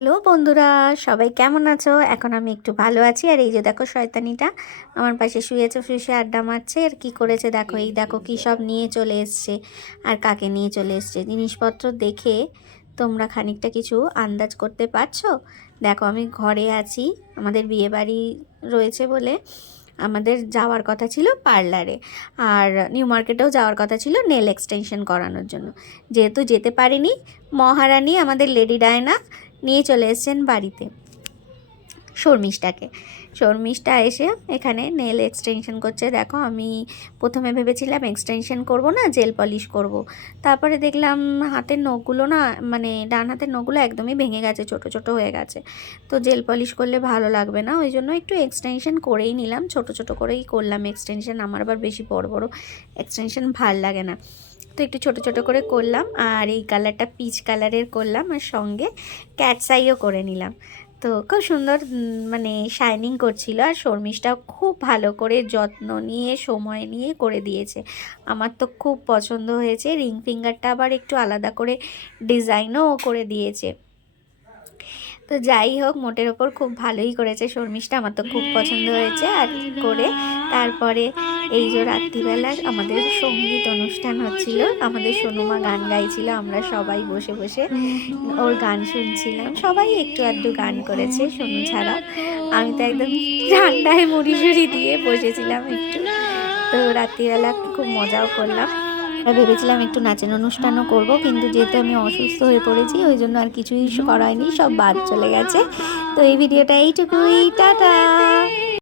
Hello বন্ধুরা, সবাই কেমন আছো? এখন আমি একটু ভালো আছি। আর এই যে দেখো শয়তানিটা আমার পাশে শুয়েছে, শুয়ে আড্ডা মারছে। আর কি করেছে দেখো, এই দেখো কি সব নিয়ে চলে এসছে আর কাকে নিয়ে চলে এসছে। জিনিসপত্র দেখে তোমরা খানিকটা কিছু আন্দাজ করতে পারছো? দেখো আমি ঘরে আছি, আমাদের বিয়েবাড়ি রয়েছে বলে আমাদের যাওয়ার কথা ছিল পার্লারে, আর নিউ মার্কেটেও যাওয়ার কথা ছিল নেল এক্সটেনশন করানোর জন্য। যেহেতু যেতে পারিনি, মহারানী আমাদের লেডি ডায়না নিয়ে চলে এসেছেন বাড়িতে শর্মিষ্ঠাকে। শর্মিষ্ঠা এসে এখানে নেল এক্সটেনশন করছে। দেখো আমি প্রথমে ভেবেছিলাম এক্সটেনশন করব না, জেল পলিশ করব। তারপরে দেখলাম হাতের নখগুলো না, মানে ডান হাতের নখগুলো একদমই ভেঙে গেছে, ছোট ছোট হয়ে গেছে। তো জেল পলিশ করলে ভালো লাগবে না, ওই জন্য একটু এক্সটেনশন করেই নিলাম, ছোট ছোট করেই করলাম এক্সটেনশন। আমার আবার বেশি বড় বড় এক্সটেনশন ভাল লাগে না, তো একটু ছোট ছোট করে করলাম। আর এই কালারটা পিচ কালারের করলাম, আর সঙ্গে ক্যাটস আইও করে নিলাম। তো খুব সুন্দর মানে শাইনিং করছিল। আর শর্মিষ্ঠাও খুব ভালো করে যত্ন নিয়ে সময় নিয়ে করে দিয়েছে। আমার তো খুব পছন্দ হয়েছে। রিং ফিঙ্গারটা আবার একটু আলাদা করে ডিজাইনও করে দিয়েছে। তো যাই হোক, মোটের ওপর খুব ভালোই করেছে শর্মিষ্ঠা, আমার তো খুব পছন্দ হয়েছে। আর করে তারপরে এই যে রাত্রিবেলা আমাদের সঙ্গীত অনুষ্ঠান হচ্ছিল, আমাদের সোনুমা গান গাইছিল, আমরা সবাই বসে বসে ওর গান শুনছিলাম। সবাই একটু আধটু গান করেছে, সোনু ছাড়া। আমি তো একদম ঠান্ডায় মুড়ি সুড়ি দিয়ে বসেছিলাম একটু। তো রাত্রিবেলা খুব মজাও করলাম। ভেবেছিলাম একটু নাচের অনুষ্ঠানও করব, কিন্তু যেহেতু আমি অসুস্থ হয়ে পড়েছি ওই জন্য আর কিছুই করা হয়নি, সব বাদ চলে গেছে। তো এই ভিডিওটা এইটুকুই, টাটা।